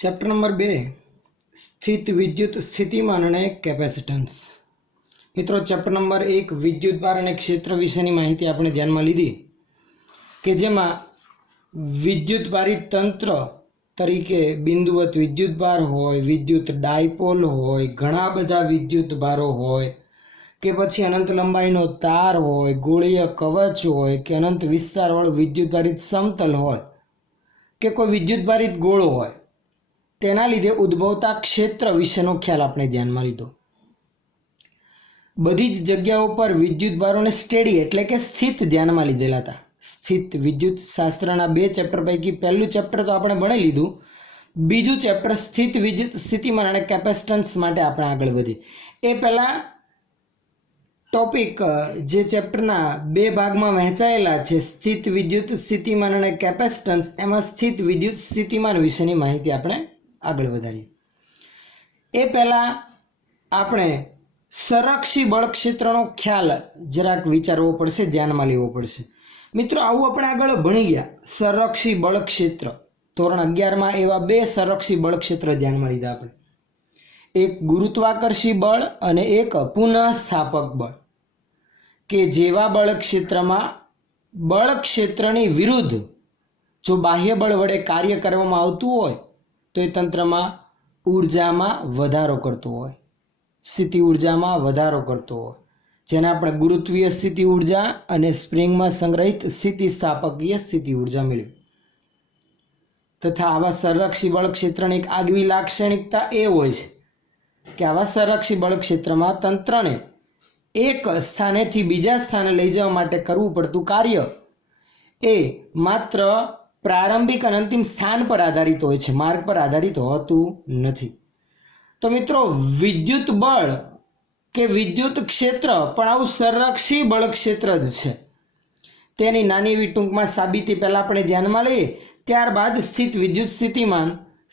Chapter number 2 સ્થિત વિદ્યુત સ્થિતિમાન અને કેપેસિટન્સ। મિત્રો ચેપ્ટર નંબર 1 વિદ્યુતભાર અને ક્ષેત્ર વિશેની માહિતી આપણે ધ્યાનમાં લીધી કે જેમાં વિદ્યુતભારિત તંત્ર તરીકે બિંદુવત વિદ્યુતભાર હોય, વિદ્યુત ડાયપોલ હોય, ઘણા બધા વિદ્યુતભારો હોય કે પછી અનંત લંબાઈનો તાર હોય, ગોળીય કવચ હોય કે અનંત વિસ્તારવાળું વિદ્યુતભારિત સમતલ હોય કે કોઈ વિદ્યુતભારિત ગોળો હોય, તેના લીધે ઉદ્ભવતા ક્ષેત્ર વિશેનો ખ્યાલ આપણે ધ્યાનમાં લીધો। બધી જ જગ્યાઓ પર વિદ્યુતભારોને સ્ટેડી એટલે કે સ્થિત ધ્યાનમાં લીધેલા હતા। સ્થિત વિદ્યુત શાસ્ત્રના 2 ચેપ્ટર પૈકી પહેલું ચેપ્ટર તો આપણે ભણી લીધું, બીજું ચેપ્ટર સ્થિત વિદ્યુત સ્થિતિમાન અને કેપેસિટન્સ માટે આપણે આગળ વધી। એ પહેલાં ટોપિક જે ચેપ્ટરના 2 ભાગમાં વહેંચાયેલા છે, સ્થિત વિદ્યુત સ્થિતિમાન અને કેપેસિટન્સ, એમાં સ્થિત વિદ્યુત સ્થિતિમાન વિશેની માહિતી આપણે આગળ વધારીએ। એ પહેલાં આપણે સંરક્ષી બળ ક્ષેત્રનો ખ્યાલ જરાક વિચારવો પડશે, ધ્યાનમાં લેવો પડશે। મિત્રો આવું આપણે આગળ ભણી ગયા। સંરક્ષી બળ ક્ષેત્ર ધોરણ 11માં એવા 2 સંરક્ષી બળ ક્ષેત્ર ધ્યાનમાં લીધા આપણે, એક ગુરુત્વાકર્ષી બળ અને એક પુનઃસ્થાપક બળ, કે જેવા બળ ક્ષેત્રમાં બળ ક્ષેત્રની વિરુદ્ધ જો બાહ્ય બળ વડે કાર્ય કરવામાં આવતું હોય તો એ તંત્રમાં ઉર્જામાં વધારો કરતો હોય, સ્થિતિ ઉર્જામાં વધારો કરતો હોય, જેને આપણે ગુરુત્વીય સ્થિતિ ઉર્જા અને સ્પ્રિંગમાં સંગ્રહિત સ્થિતિસ્થાપકીય સ્થિતિ ઉર્જા મેળવી। તથા આવા સંરક્ષી બળ ક્ષેત્રની એક આગવી લાક્ષણિકતા એ હોય છે કે આવા સંરક્ષી બળ ક્ષેત્રમાં તંત્રને એક સ્થાનેથી બીજા સ્થાને લઈ જવા માટે કરવું પડતું કાર્ય એ માત્ર પ્રારંભિક અને અંતિમ સ્થાન પર આધારિત હોય છે, માર્ગ પર આધારિત હોતું નથી। તો મિત્રો વિદ્યુત બળ કે વિદ્યુત ક્ષેત્ર પણ આવું સંરક્ષી બળ ક્ષેત્ર જ છે। તેની નાની એવી ટૂંકમાં સાબિતી પહેલાં આપણે ધ્યાનમાં લઈએ, ત્યારબાદ સ્થિત વિદ્યુત સ્થિતિમાન,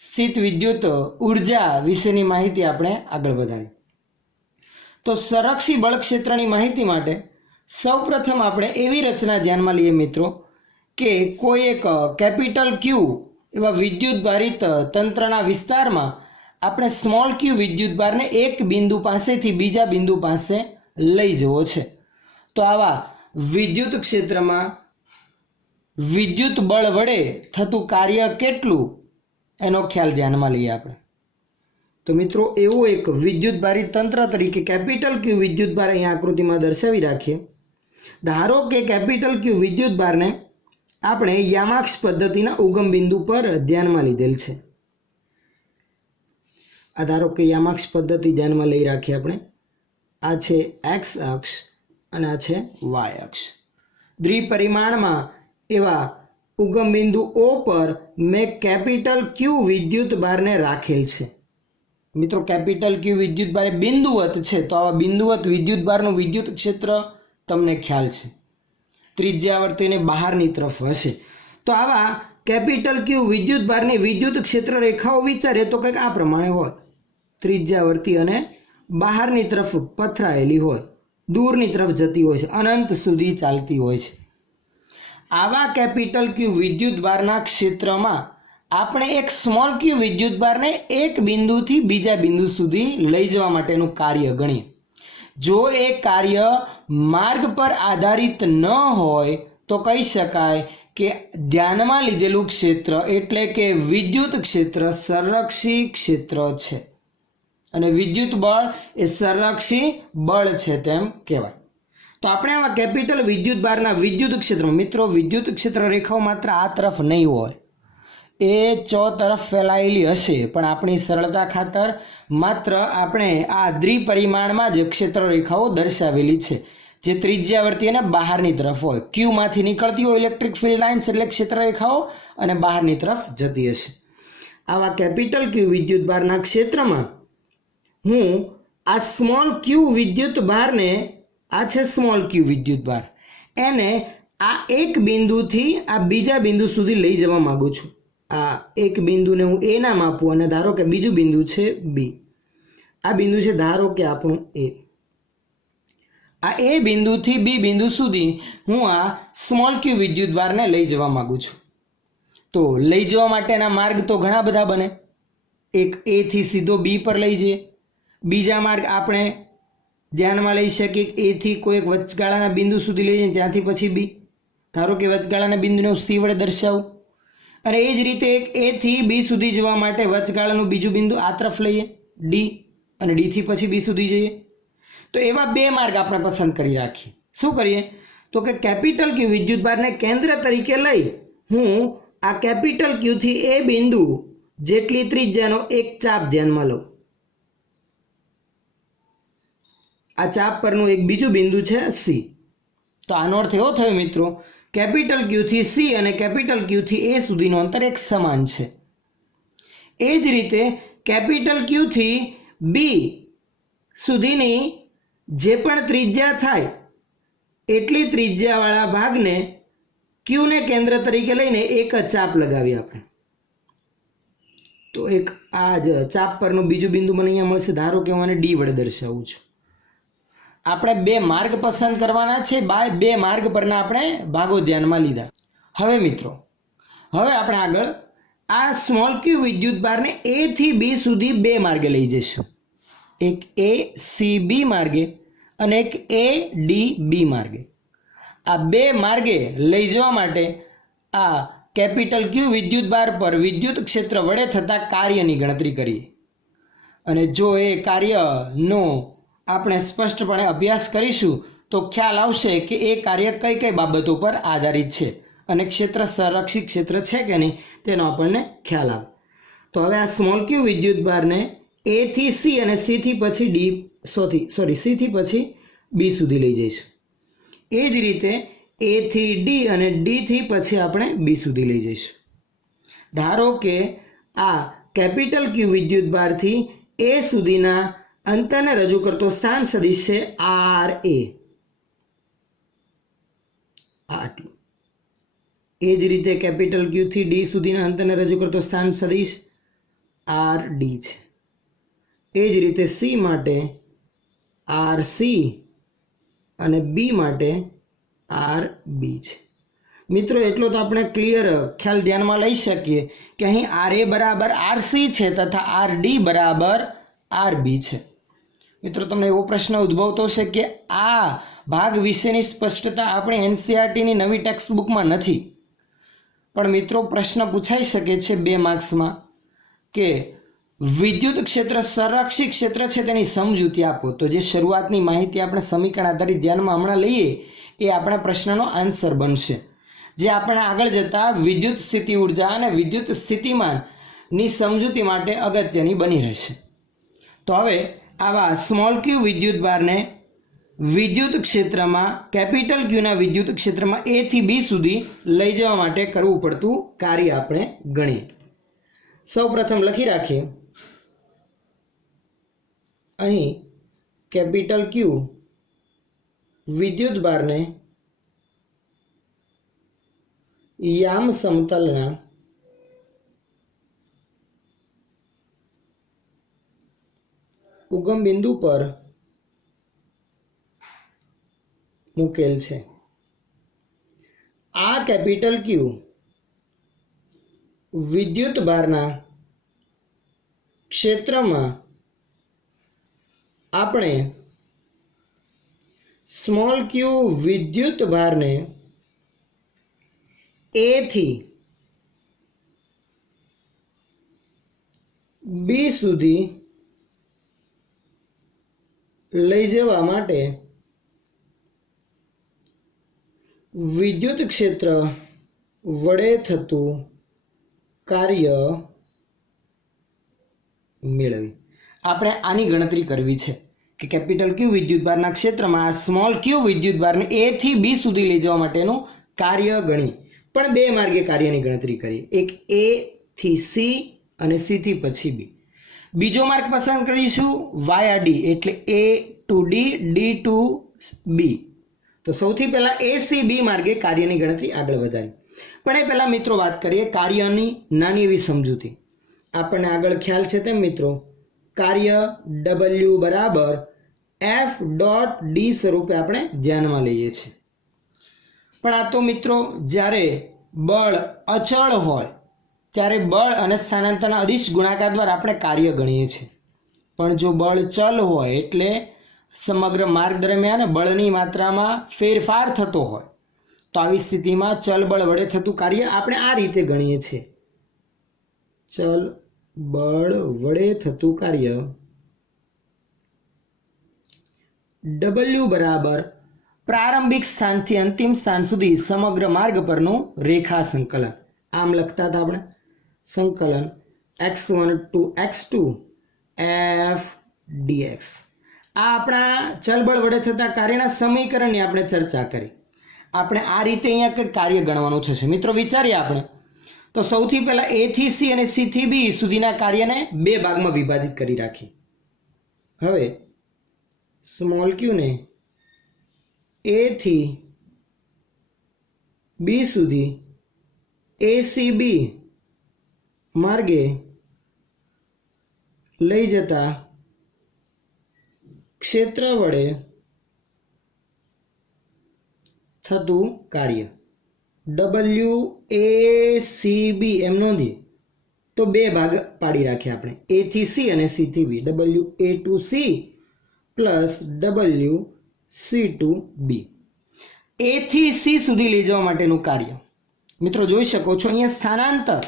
સ્થિત વિદ્યુત ઉર્જા વિશેની માહિતી આપણે આગળ વધારીએ। તો સંરક્ષી બળ ક્ષેત્રની માહિતી માટે સૌપ્રથમ આપણે એવી રચના ધ્યાનમાં લઈએ મિત્રો કે કોઈ એક કેપિટલ ક્યુ એવા વિદ્યુતભારિત તંત્રના વિસ્તારમાં આપણે સ્મોલ ક્યુ વિદ્યુતભારને એક બિંદુ પાસેથી બીજા બિંદુ પાસે લઈ જવો છે। તો આવા વિદ્યુત ક્ષેત્રમાં વિદ્યુત બળ વડે થતું કાર્ય કેટલું એનો ખ્યાલ ધ્યાનમાં લઈએ આપણે। તો મિત્રો એવું એક વિદ્યુતભારિત તંત્ર તરીકે કેપિટલ ક્યુ વિદ્યુતભાર અહીંયા આકૃતિમાં દર્શાવી રાખીએ। ધારો કે કેપિટલ ક્યુ વિદ્યુતભારને આપણે યામાક્ષ પદ્ધતિના ઉગમ બિંદુ પર ધ્યાનમાં લીધેલ છે। આ ધારો કે યામાક્ષ પદ્ધતિ ધ્યાનમાં લઈ રાખીએ આપણે, આ છે એક્સ અક્ષ અને આ છે વાય અક્ષ। દ્વિપરિમાણમાં એવા ઉગમ બિંદુ ઓ પર મેં કેપિટલ ક્યુ વિદ્યુતભારને રાખેલ છે। મિત્રો કેપિટલ ક્યુ વિદ્યુતભાર બિંદુવત છે, તો આવા બિંદુવત વિદ્યુતભારનું વિદ્યુત ક્ષેત્ર તમને ખ્યાલ છે, ત્રિજ્યાવર્તીને બહારની તરફ હશે। તો આવા કેપિટલ ક્યુ વિદ્યુતભારની વિદ્યુત ક્ષેત્ર રેખાઓ વિચારે તો કંઈક આ પ્રમાણે હોય, ત્રિજ્યાવર્તી અને બહારની તરફ પથરાયેલી હોય, દૂરની તરફ જતી હોય છે, અનંત સુધી ચાલતી હોય છે। આવા કેપિટલ ક્યુ વિદ્યુતભારના ક્ષેત્રમાં આપણે એક સ્મોલ ક્યુ વિદ્યુતભારને એક બિંદુથી બીજા બિંદુ સુધી લઈ જવા માટેનું કાર્ય ગણીએ। જો એ કાર્ય માર્ગ પર આધારિત ન હોય તો કહી શકાય કે ધ્યાનમાં લીધેલું ક્ષેત્ર એટલે કે વિદ્યુત ક્ષેત્ર સંરક્ષી ક્ષેત્ર છે અને વિદ્યુત બળ એ સંરક્ષી બળ છે તેમ કહેવાય। તો આપણે આવા કેપિટલ વિદ્યુતભારના વિદ્યુત ક્ષેત્રમાં મિત્રો વિદ્યુત ક્ષેત્ર રેખાઓ માત્ર આ તરફ નહીં હોય, એ તરફ ફેલાયેલી હશે, પણ આપણી સરળતા ખાતર માત્ર આપણે આ દ્વિપરિમાણમાં જ ક્ષેત્ર રેખાઓ દર્શાવેલી છે, જે ત્રિજ્યાવર્તી અને બહારની તરફ હોય, ક્યુમાંથી નીકળતી હોય ઇલેક્ટ્રિક ફિલ્ડ લાઇન્સ એટલે ક્ષેત્ર રેખાઓ અને બહારની તરફ જતી હશે। આવા કેપિટલ ક્યુ વિદ્યુતભારના ક્ષેત્રમાં હું આ સ્મોલ ક્યુ વિદ્યુતભારને, આ છે સ્મોલ ક્યુ વિદ્યુતભાર, એને આ એક બિંદુથી આ બીજા બિંદુ સુધી લઈ જવા માંગુ છું। આ એક બિંદુને હું એ નામ આપું અને ધારો કે બીજું બિંદુ છે બી, આ બિંદુ છે ધારો કે આપણું એ, આ એ બિંદુથી બી બિંદુ સુધી હું આ સ્મોલ ક્યુ વિદ્યુતભારને લઈ જવા માંગુ છું। તો લઈ જવા માટેના માર્ગ તો ઘણા બધા બને, એક એ થી સીધો બી પર લઈ જઈએ. બીજા માર્ગ આપણે ધ્યાનમાં લઈ શકીએ એ થી કોઈ એક વચગાળાના બિંદુ સુધી લઈ જઈએ, ત્યાંથી પછી બી. ધારો કે વચગાળાના બિંદુને હું સી વડે દર્શાવું. અને એ જ રીતે એક એ થી બી સુધી જવા માટે વચગાળાનું બીજું બિંદુ આ તરફ લઈએ ડી, અને ડી થી પછી બી સુધી જઈએ. તો એવા બે માર્ગ આપણે પસંદ કરી રાખીએ. શું કરીએ તો કે કેપિટલ ક્યુ વિદ્યુતભારને કેન્દ્ર તરીકે લઈ હું આ કેપિટલ ક્યુ થી એ બિંદુ જેટલી ત્રિજ્યાનો એક ચાપ ધ્યાનમાં લઉં. આ ચાપ પરનું એક બીજું બિંદુ છે સી. તો આનો અર્થ એવો થયો મિત્રો, કેપિટલ ક્યુ થી સી અને કેપિટલ ક્યુ થી એ સુધીનું અંતર એક સમાન છે. એ જ રીતે કેપિટલ ક્યુ થી બી સુધીની જે પણ ત્રિજ્યા થાય એટલી ત્રિજ્યાવાળા ભાગને ક્યુને કેન્દ્ર તરીકે લઈને એક ચાપ લગાવી આપણે. તો એક આ જ ચાપ પરનું બીજું બિંદુ મને અહીંયા મળશે. ધારો કે હું આને ડી વડે દર્શાવું છું. આપણે બે માર્ગ પસંદ કરવાના છે. બે માર્ગ પરના આપણે ભાગો ધ્યાનમાં લીધા. હવે મિત્રો, હવે આપણે આગળ આ સ્મોલ ક્યુ વિદ્યુતભારને એ થી બી સુધી બે માર્ગે લઈ જઈશું. એક એ સી બી માર્ગે અને એક એ ડી બી માર્ગે. આ બે માર્ગે લઈ જવા માટે આ કેપિટલ ક્યુ વિદ્યુતભાર પર વિદ્યુત ક્ષેત્ર વડે થતા કાર્યની ગણતરી કરીએ. અને જો એ કાર્યનો આપણે સ્પષ્ટપણે અભ્યાસ કરીશું તો ખ્યાલ આવશે કે એ કાર્ય કઈ કઈ બાબતો પર આધારિત છે અને ક્ષેત્ર સંરક્ષિત ક્ષેત્ર છે કે નહીં તેનો આપણને ખ્યાલ આવે. તો હવે આ સ્મોલ ક્યુ વિદ્યુતભારને એ થી સી અને સી થી પછી ડી સી થી પછી બી સુધી લઈ જઈશું. એ જ રીતે એ થી ડી અને ડી થી પછી આપણે બી સુધી લઈ જઈશું. ધારો કે આ કેપિટલ ક્યુ વિદ્યુતભારથી એ સુધીના અંતરને રજૂ કરતો સ્થાન સદિશ છે આર એ. આટલું. એ જ રીતે કેપિટલ ક્યુ થી ડી સુધીના અંતરને રજૂ કરતો સ્થાન સદિશ આર ડી છે. એ જ રીતે સી માટે આર સી અને બી માટે આર બી છે. મિત્રો એટલો તો આપણે ક્લિયર ખ્યાલ ધ્યાનમાં લઈ શકીએ કે અહીં આર એ બરાબર આર સી છે તથા આર ડી બરાબર આર બી છે. મિત્રો તમને એવો પ્રશ્ન ઉદ્ભવતો હશે કે આ ભાગ વિશેની સ્પષ્ટતા આપણે એનસીઆરટીની નવી ટેક્સ્ટ બુકમાં નથી. પણ મિત્રો પ્રશ્ન પૂછાઈ શકે છે 2 માર્ક્સમાં કે વિદ્યુત ક્ષેત્ર સંરક્ષિત ક્ષેત્ર છે તેની સમજૂતી આપો. તો જે શરૂઆતની માહિતી આપણે સમીકરણ આધારિત ધ્યાનમાં હમણાં લઈએ એ આપણા પ્રશ્નનો આન્સર બનશે, જે આપણે આગળ જતા વિદ્યુત સ્થિતિ ઉર્જા અને વિદ્યુત સ્થિતિમાનની સમજૂતી માટે અગત્યની બની રહેશે. તો હવે આવા સ્મોલ ક્યુ વિદ્યુતભારને વિદ્યુત ક્ષેત્રમાં કેપિટલ ક્યુના વિદ્યુત ક્ષેત્રમાં એ થી બી સુધી લઈ જવા માટે કરવું પડતું કાર્ય આપણે ગણીએ. સૌપ્રથમ લખી રાખીએ અહીં કેપિટલ ક્યુ વિદ્યુતભારને યામ સમતલના ઉગમ બિંદુ પર મૂકેલ છે. આ કેપિટલ ક્યુ વિદ્યુતભારના ક્ષેત્રમાં આપણે સ્મોલ ક્યુ વિદ્યુતભારને એ થી બી સુધી લઈ જવા માટે વિદ્યુત ક્ષેત્ર વડે થતું કાર્ય મેળવી આપણે આની ગણતરી કરવી છે કે કેપિટલ ક્યુ વિદ્યુતભારના ક્ષેત્રમાં આ સ્મોલ ક્યુ વિદ્યુતભારને એ થી બી સુધી લઈ જવા માટેનું કાર્ય ગણી પણ 2 માર્ગે કાર્યની ગણતરી કરીએ. એક એ થી સી અને સી થી પછી બી. બીજો માર્ગ પસંદ કરીશું વાયા ડી એટલે એ ટુ ડી ડી ટુ બી. તો સૌથી પહેલા એ સી બી માર્ગે કાર્યની ગણતરી આગળ વધારી. પણ એ પહેલા મિત્રો વાત કરીએ કાર્યની નાની એવી સમજૂતી. આપણને આગળ ખ્યાલ છે તેમ મિત્રો કાર્ય W બરાબર એફ ડોટ ડી સ્વરૂપે આપણે ધ્યાનમાં લઈએ છીએ. પણ આ તો મિત્રો જ્યારે બળ અચળ હોય ત્યારે બળ અને સ્થાનાંતરના અદિશ ગુણાકાર દ્વારા આપણે કાર્ય ગણીએ છીએ. પણ જો બળ ચલ હોય એટલે સમગ્ર માર્ગ દરમિયાન બળની માત્રામાં ફેરફાર થતો હોય તો આવી સ્થિતિમાં ચલ બળ વડે થતું કાર્ય આપણે આ રીતે ગણીએ છીએ. ચલ બળ વડે થતું કાર્ય W બરાબર પ્રારંભિક સ્થાનથી અંતિમ સ્થાન સુધી સમગ્ર માર્ગ પરનું રેખા સંકલન. આમ લખતા હતા આપણે સંકલન x1 to x2 f dx. આ આપણા ચલબળ વડે થતા કાર્યના સમીકરણની આપણે ચર્ચા કરી. આપણે આ રીતે અહીંયા કંઈક કાર્ય ગણવાનું થશે. મિત્રો વિચારીએ આપણે તો સૌથી પહેલા a થી c અને c થી b સુધીના કાર્યને બે ભાગમાં વિભાજિત કરી રાખીએ. હવે સ્મોલ q ને a થી b સુધી acb માર્ગે લઈ જતા ક્ષેત્ર વડે થતું કાર્ય WACB એમ નોંધીએ તો બે ભાગ પાડી રાખીએ આપણે a થી c અને c થી b. WA to c plus WC to b. a થી c સુધી લઈ જવા માટેનું કાર્ય મિત્રો જોઈ શકો છો અહીંયા સ્થાનાંતર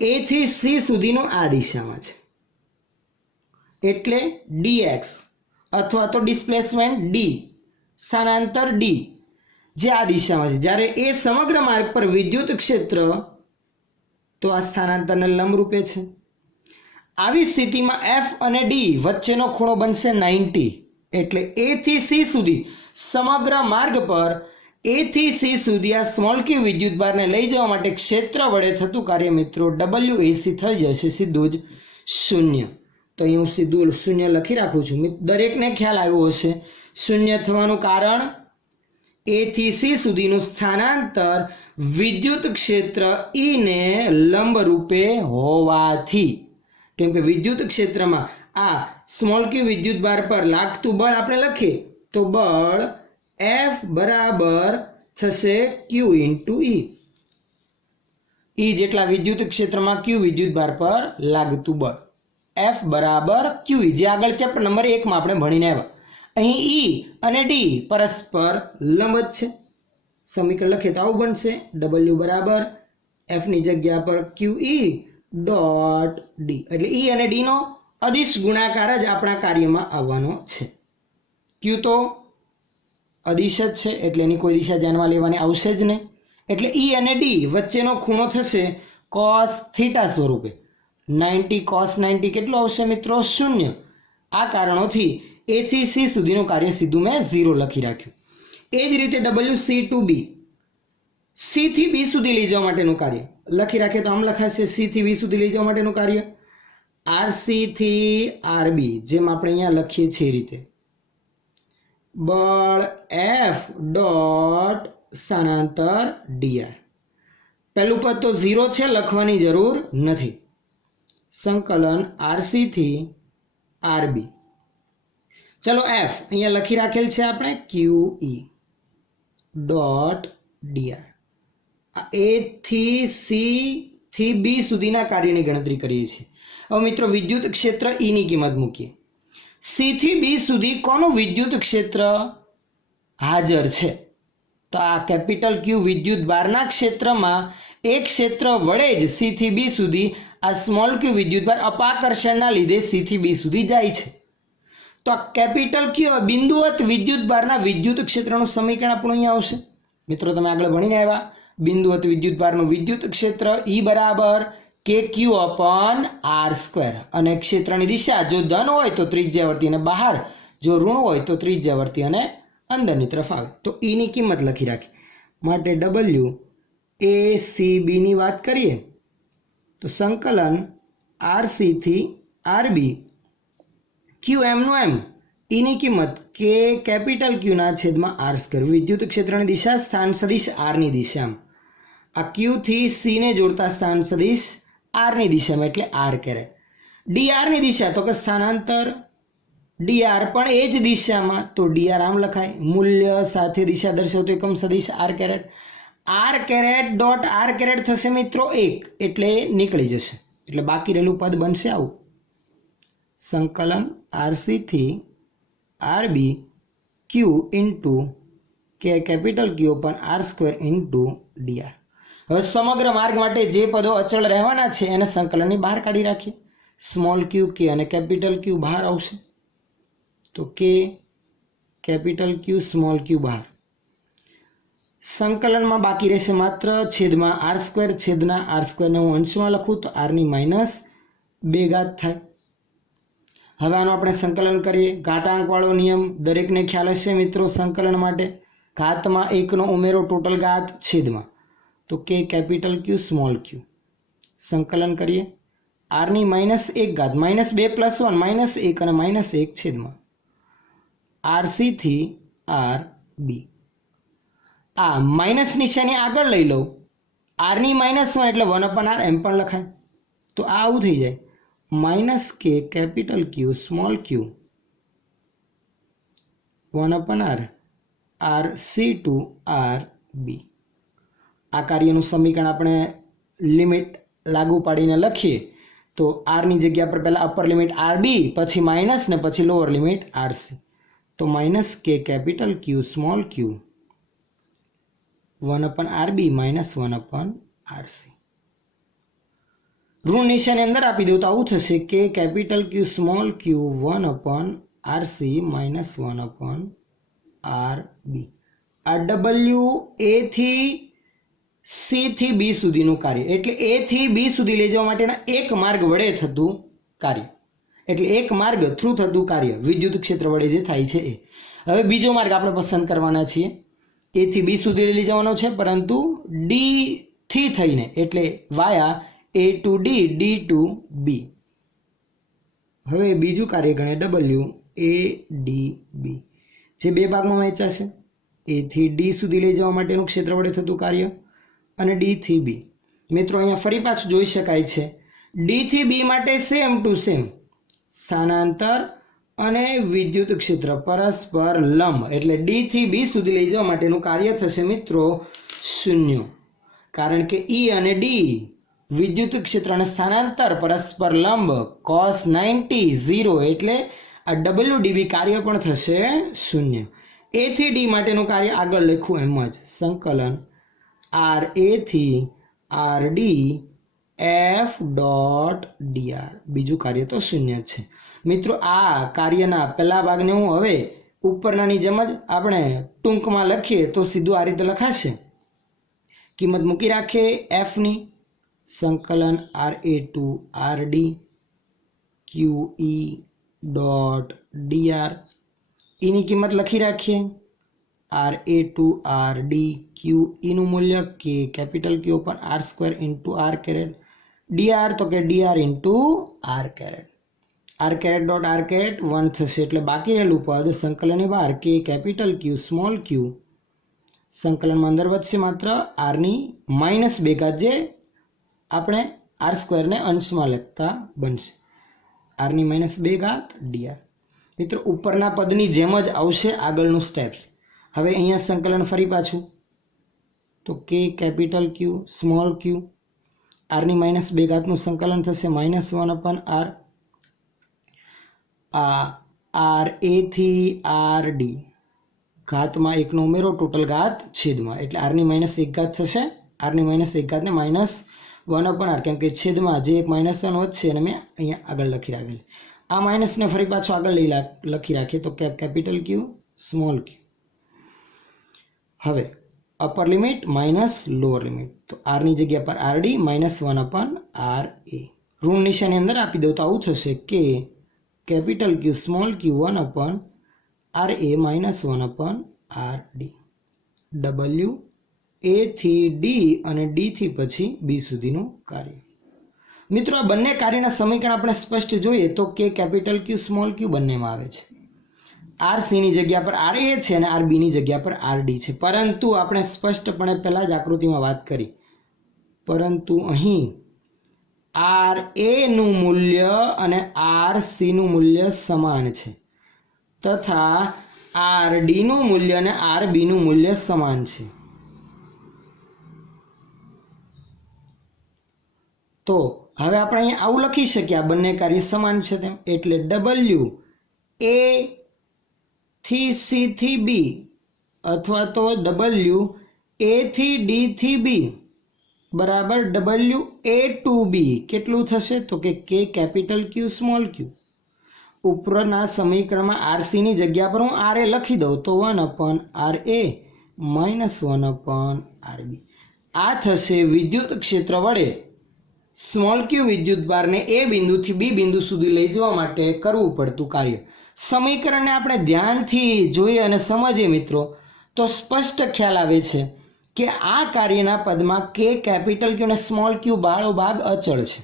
a થી c સુધીનું આ દિશામાં છે એટલે dx અથવા તો ડિસ્પ્લેસમેન્ટ d સ્થાનાંતર d જે આ દિશામાં છે. જ્યારે એ સમગ્ર માર્ગ પર વિદ્યુત ક્ષેત્ર તો આ સ્થાનાંતરને લંબરૂપે છે. આવી સ્થિતિમાં f અને d વચ્ચેનો ખૂણો બનશે 90 એટલે a થી c સુધી સમગ્ર માર્ગ પર a થી c સુધી આ સ્મોલ q વિદ્યુતભારને લઈ જવા માટે ક્ષેત્ર વડે થતું કાર્ય મિત્રો WAC થઈ જશે સીધું જ શૂન્ય. તો અહીં હું સીધું શૂન્ય લખી રાખું છું. દરેકને ખ્યાલ આવ્યો હશે શૂન્ય થવાનું કારણ a થી c સુધીનું સ્થાનાંતર વિદ્યુત ક્ષેત્ર E ને લંબ રૂપે હોવાથી. કેમ કે વિદ્યુત ક્ષેત્રમાં આ સ્મોલ q વિદ્યુતભાર પર લાગતું બળ આપણે લખીએ તો બળ F બરાબર થશે q ઇન્ટુ E. E જેટલા વિદ્યુત ક્ષેત્રમાં q વિદ્યુતભાર પર લાગતું બળ F બરાબર QE જે આગળ ચેપ્ટર નંબર 1 માં આપણે ભણીને આવ્યા. અહીં E અને D પરસ્પર લંબ જ છે. સમીકરણ લખીએ તો આવું બનશે W બરાબર F ની જગ્યા પર QE ડોટ D. એટલે E અને D નો અદિશ ગુણાકાર જ આપણા કાર્યમાં આવવાનો છે. Q તો અદિશ જ છે એટલે એની કોઈ દિશા ધ્યાનમાં લેવાની આવશે જ નહીં. એટલે E અને D વચ્ચેનો ખૂણો થશે cos થીટા સ્વરૂપે. 90 cos 90 કેટલું આવશે મિત્રો? 0. આ કારણોથી a થી c સુધીનું કાર્ય સીધું મેં 0 લખી રાખ્યું. એ જ રીતે WC to B c થી b સુધી લઈ જવા માટેનું કાર્ય લખી રાખીએ તો આમ લખાશે c થી b સુધી લઈ જવા માટેનું કાર્ય RC થી RB જેમ આપણે અહીંયા લખીએ છીએ એ રીતે બળ F ડોટ સ્થાનાંતર dr. પહેલું પદ તો 0 છે લખવાની જરૂર નથી. સંકલન RC થી RB. ચલો F અહીંયા લખી રાખેલ છે આપણે QE ડોટ dr. A થી C થી B સુધીના કાર્યની ગણતરી કરીએ છીએ. હવે મિત્રો વિદ્યુત ક્ષેત્ર E ની કિંમત મૂકીએ. C થી B સુધી કોનું વિદ્યુત ક્ષેત્ર હાજર છે? તો આ કેપિટલ Q વિદ્યુત ભારના ક્ષેત્રમાં એક ક્ષેત્ર વડે જ C થી B સુધી આ સ્મોલ q વિદ્યુતભાર અપાકર્ષણના લીધે C થી B સુધી જાય છે. તો આ કેપિટલ Q બિંદુવત વિદ્યુતભારના વિદ્યુત ક્ષેત્રનું સમીકરણ આપણું અહીંયા આવશે. મિત્રો તમે આગળ ભણીને આવ્યા બિંદુવત વિદ્યુતભારનું વિદ્યુત ક્ષેત્ર E બરાબર KQ અપોન R². અને ક્ષેત્રની દિશા જો ધન હોય તો ત્રિજ્યાવર્તી અને બહાર, જો ઋણ હોય તો ત્રિજ્યાવર્તી અને અંદરની તરફ આવે. તો E ની કિંમત લખી રાખી. માટે WACB ની વાત કરીએ તો સંકલન RC થી RB QM નું M E ની કિંમત K કેપિટલ Q ના છેદમાં R². વિદ્યુત ક્ષેત્રની દિશા સ્થાન સદિશ R ની દિશામાં. આ Q થી C ને જોડતા સ્થાન સદિશ R ની દિશામાં એટલે R કેરેટ. DR ની દિશા તો કે સ્થાનાંતર DR પણ એ જ દિશામાં તો DR આમ લખાય. મૂલ્ય સાથે દિશા દર્શાવતો એકમ સદિશ R caret. R caret dot R caret થશે મિત્રો 1 એટલે નીકળી જશે, એટલે બાકી રહેલું પદ બનશે આવું, સંકલન આરસી થી RB q into k capital Q upon r square into dr. હવે સમગ્ર માર્ગ માટે જે પદો અચળ રહેવાના છે એને સંકલનની બહાર કાઢી રાખીએ. સ્મોલ ક્યુ કે અને કેપિટલ ક્યુ બહાર આવશે, તો કે કેપિટલ ક્યુ સ્મોલ ક્યુ બહાર. સંકલનમાં બાકી રહેશે માત્ર છેદમાં આર સ્ક્વેર, છેદના આર સ્ક્વેરને હું અંશમાં લખું તો આરની માઇનસ 2 ઘાત થાય. હવે આનું આપણે સંકલન કરીએ. ઘાતાંકવાળો નિયમ દરેકને ખ્યાલ હશે મિત્રો. સંકલન માટે ઘાતમાં 1નો ઉમેરો ટોટલ ઘાત છેદમાં, તો કે કેપિટલ ક્યુ સ્મોલ ક્યુ. સંકલન કરીએ. આરની માઇનસ 1 ઘાત, -2 + 1 -1 અને -1 છેદમાં આરસી થી આર બી. આ માઇનસ નિશાની આગળ લઈ લઉં, આરની -1 એટલે 1/r એમ પણ લખાય, તો આ આવું થઈ જાય -k capital Q small Q 1/r R C to R B. આ કાર્યનું સમીકરણ આપણે લિમિટ લાગુ પાડીને લખીએ તો આરની જગ્યા પર પહેલાં અપર લિમિટ આર બી, પછી માઇનસ ને પછી લોઅર લિમિટ આર સી, તો -k કેપિટલ ક્યુ સ્મોલ ક્યુ 1/rb - 1/rc. ઋણ નિશાની અંદર આપી દઉં તો આવું થશે કે કેપિટલ ક્યુ સ્મોલ ક્યુ 1/rc - 1/rb. આ ડબલ્યુ એ થી સી થી બી સુધીનું કાર્ય, એટલે એ થી બી સુધી લઈ જવા માટેના એક માર્ગ વડે થતું કાર્ય, એટલે એક માર્ગ થ્રુ થતું કાર્ય વિદ્યુત ક્ષેત્ર વડે જે થાય છે એ. હવે બીજો માર્ગ આપણે પસંદ કરવાના છીએ. એ થી બી સુધી લઈ જવાનો છે, પરંતુ ડી થી થઈને, એટલે વાયા એ ટુ ડી, ડી ટુ બી. હવે બીજું કાર્ય ગણે ડબલ્યુ એ ડી બી, જે બે ભાગમાં વહેંચાશે. એ થી ડી સુધી લઈ જવા માટેનું ક્ષેત્ર વડે થતું કાર્ય અને ડી થી બી. મિત્રો અહીંયા ફરી પાછું જોઈ શકાય છે, ડી થી બી માટે સેમ ટુ સેમ સ્થાનાંતર અને વિદ્યુત ક્ષેત્ર પરસ્પર લંબ, એટલે ડી થી બી સુધી લઈ જવા માટેનું કાર્ય થશે મિત્રો 0, કારણ કે ઈ અને ડી વિદ્યુત ક્ષેત્ર અને સ્થાનાંતર પરસ્પર લંબ cos 90 0, એટલે આ WDB કાર્ય પણ થશે 0. એ થી ડી માટેનું કાર્ય આગળ લખ્યું એમ જ, સંકલન આર એ થી R D F dot D R. બીજું કાર્ય તો 0 છે મિત્રો. આ કાર્યના પહેલા ભાગને હું હવે ઉપરનાની જેમ જ આપણે ટૂંકમાં લખીએ તો સીધું આ રીતે લખાશે. કિંમત મૂકી રાખીએ એફની, સંકલન R A to R D Q E dot D R. ઈની કિંમત લખી રાખીએ R A to R D Q ઈનું મૂલ્ય કે કેપિટલ ક્યુ ઉપર R square into R caret, D R તો K D R into R caret. R caret dot R caret 1 થશે, એટલે બાકી રહેલું પદ સંકલનની બહાર કે કેપિટલ ક્યુ સ્મોલ ક્યુ, સંકલનમાં અંદર વધશે માત્ર આરની -2 ઘાત, જે આપણે આર સ્ક્વેરને અંશમાં લખતા બનશે, આરની -2 ઘાત ડીઆર. મિત્રો ઉપરના પદની જેમ જ આવશે આગળનું સ્ટેપ્સ. હવે અહીંયા સંકલન ફરી પાછું, તો કે કેપિટલ ક્યુ સ્મોલ ક્યુ આરની -2 ઘાતનું સંકલન થશે -1/r. આ આર એ થી આર ડી ઘાતમાં 1નો ઉમેરો ટોટલ ઘાત છેદમાં, એટલે આરની -1 ઘાત થશે. આરની -1 ઘાતને -1/r, કેમ કે છેદમાં જે એક -1 વધશે અને મેં અહીંયા આગળ લખી રાખેલ. આ માઇનસને ફરી પાછું આગળ લખી રાખીએ તો કેપિટલ ક્યુ સ્મોલ ક્યુ. હવે upper limit minus lower limit, તો આરની જગ્યા પર આર ડી -1/r એ. ઋણ નિશાની અંદર આપી દઉં તો આવું થશે કે capital Q small Q 1/r A -1/r D. W A થી ડી અને ડી થી પછી બી સુધીનું કાર્ય. મિત્રો આ બંને કાર્યના સમીકરણ આપણે સ્પષ્ટ જોઈએ તો કે કેપિટલ ક્યુ સ્મોલ ક્યુ બંનેમાં આવે છે. આર સીની જગ્યા પર આર એ છે અને આર બીની જગ્યા પર આર ડી છે, પરંતુ આપણે સ્પષ્ટપણે પહેલાં જ આકૃતિમાં વાત કરી, પરંતુ અહીં આર એનું મૂલ્ય અને આર સીનું મૂલ્ય સમાન છે, તથા આર ડીનું મૂલ્ય અને આર બીનું મૂલ્ય સમાન છે. તો હવે આપણે અહીંયા આવું લખી શકીએ, આ બંને કાર્ય સમાન છે તેમ, એટલે ડબલ્યુ એ થી સી થી બી અથવા તો ડબલ્યુ એ થી ડી થી બી બરાબર ડબલ્યુ એ ટુ બી કેટલું થશે? તો કે કે કેપિટલ ક્યુ સ્મોલ ક્યુ. ઉપરના સમીકરણમાં આરસીની જગ્યા પર હું આર એ લખી દઉં તો 1/RA - 1/RB. આ થશે વિદ્યુત ક્ષેત્ર વડે સ્મોલ ક્યુ વિદ્યુત ભારને એ બિંદુથી બી બિંદુ સુધી લઈ જવા માટે કરવું પડતું કાર્ય. સમીકરણને આપણે ધ્યાનથી જોઈએ અને સમજીએ મિત્રો તો સ્પષ્ટ ખ્યાલ આવે છે કે આ કાર્યના પદમાં કે કેપિટલ ક્યુ અને સ્મોલ ક્યુ બાળોભાગ અચળ છે.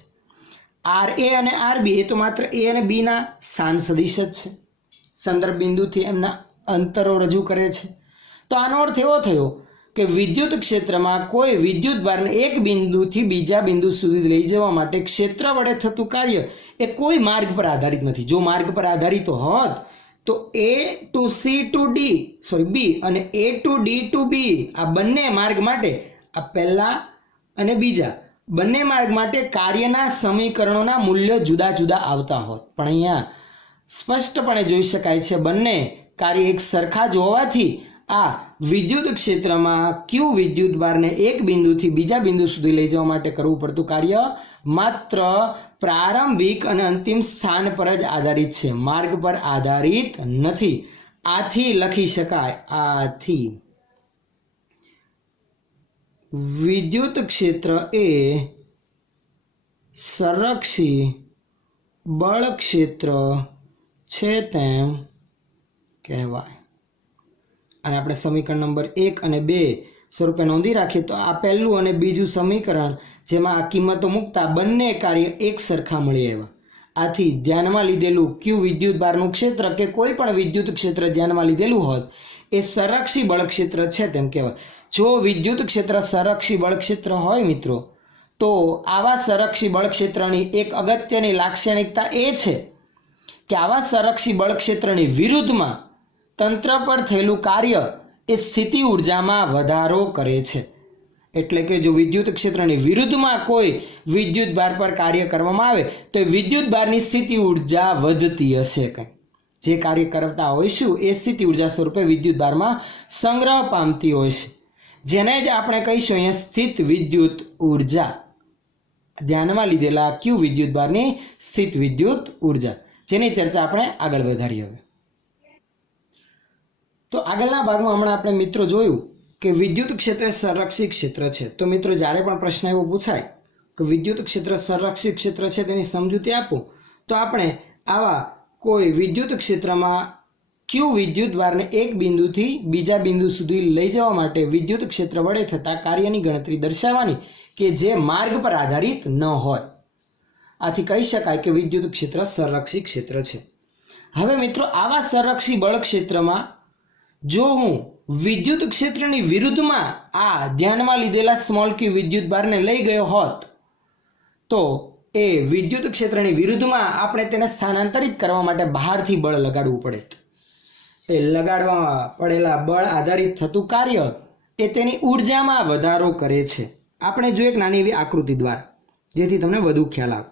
આર એ અને આર બી એ તો માત્ર એ અને બીના સ્થાન સદિશ જ છે, સંદર્ભ બિંદુથી એમના અંતરો રજૂ કરે છે. તો આનો અર્થ એવો થયો કે વિદ્યુત ક્ષેત્રમાં કોઈ વિદ્યુત ભારને એક બિંદુથી બીજા બિંદુ સુધી લઈ જવા માટે ક્ષેત્ર વડે થતું કાર્ય એ કોઈ માર્ગ પર આધારિત નથી. જો માર્ગ પર આધારિત હોત તો A to C to D B અને A to D to B આ બંને માર્ગ માટે આ પહેલા અને બીજા બંને માર્ગ માટે કાર્યના સમીકરણોના મૂલ્યો જુદા જુદા આવતા હોત. પણ અહીંયા સ્પષ્ટપણે જોઈ શકાય છે બંને કાર્ય એક સરખા જ હોવાથી આ વિદ્યુત ક્ષેત્રમાં ક્યુ વિદ્યુત ભારને એક બિંદુથી બીજા બિંદુ સુધી લઈ જવા માટે કરવું પડતું કાર્ય માત્ર પ્રારંભિક અને અંતિમ સ્થાન પર જ આધારિત છે, માર્ગ પર આધારિત નથી. આથી લખી શકાય, આથી વિદ્યુત ક્ષેત્ર એ સંરક્ષી બળ ક્ષેત્ર છે તેમ કહેવાય. અને આપણે સમીકરણ નંબર 1 અને 2 સ્વરૂપે નોંધી રાખીએ તો આ પહેલું અને બીજું સમીકરણ જેમાં આ કિંમતો મૂકતા બંને કાર્ય એક સરખા મળી આવ્યા. આથી ધ્યાનમાં લીધેલું ક્યુ વિદ્યુત ભારનું ક્ષેત્ર કે કોઈ પણ વિદ્યુત ક્ષેત્ર ધ્યાનમાં લીધેલું હોત એ સંરક્ષી બળ ક્ષેત્ર છે તેમ કહેવાય. જો વિદ્યુત ક્ષેત્ર સંરક્ષી બળ ક્ષેત્ર હોય મિત્રો તો આવા સંરક્ષી બળ ક્ષેત્રની એક અગત્યની લાક્ષણિકતા એ છે કે આવા સંરક્ષી બળ ક્ષેત્રની વિરુદ્ધમાં તંત્ર પર થયેલું કાર્ય એ સ્થિતિ ઉર્જામાં વધારો કરે છે. એટલે કે જો વિદ્યુત ક્ષેત્રની વિરુદ્ધમાં કોઈ વિદ્યુત ભાર પર કાર્ય કરવામાં આવે તો એ વિદ્યુત ભારની સ્થિતિ ઉર્જા વધતી હશે. કંઈ જે કાર્ય કરતા હોઈશું એ સ્થિતિ ઉર્જા સ્વરૂપે વિદ્યુત ભારમાં સંગ્રહ પામતી હોય છે, જેને જ આપણે કહીશું અહીંયા સ્થિત વિદ્યુત ઉર્જા. ધ્યાનમાં લીધેલા ક્યુ વિદ્યુત ભારની સ્થિત વિદ્યુત ઉર્જા, જેની ચર્ચા આપણે આગળ વધારીએ. હવે તો આગળના ભાગમાં હમણાં આપણે મિત્રો જોયું કે વિદ્યુત ક્ષેત્ર સંરક્ષિત ક્ષેત્ર છે. તો મિત્રો જ્યારે પણ પ્રશ્ન એવો પૂછાય કે વિદ્યુત ક્ષેત્ર સંરક્ષિત ક્ષેત્ર છે તેની સમજૂતી આપો તો આપણે આવા કોઈ વિદ્યુત ક્ષેત્રમાં ક્યુ વિદ્યુત ભારને એક બિંદુથી બીજા બિંદુ સુધી લઈ જવા માટે વિદ્યુત ક્ષેત્ર વડે થતા કાર્યની ગણતરી દર્શાવવાની કે જે માર્ગ પર આધારિત ન હોય. આથી કહી શકાય કે વિદ્યુત ક્ષેત્ર સંરક્ષિત ક્ષેત્ર છે. હવે મિત્રો આવા સંરક્ષી બળ ક્ષેત્રમાં જો હું વિદ્યુત ક્ષેત્રની વિરુદ્ધમાં આ ધ્યાનમાં લીધેલા સ્મોલ ક્યુ વિદ્યુત ભારને લઈ ગયો હોત તો એ વિદ્યુત ક્ષેત્રની વિરુદ્ધમાં આપણે તેને સ્થાનાંતરિત કરવા માટે બહારથી બળ લગાડવું પડે. એ લગાડવા પડેલા બળ આધારિત થતું કાર્ય એ તેની ઉર્જામાં વધારો કરે છે. આપણે જો એક નાની એવી આકૃતિ દ્વારા જેથી તમને વધુ ખ્યાલ આવે.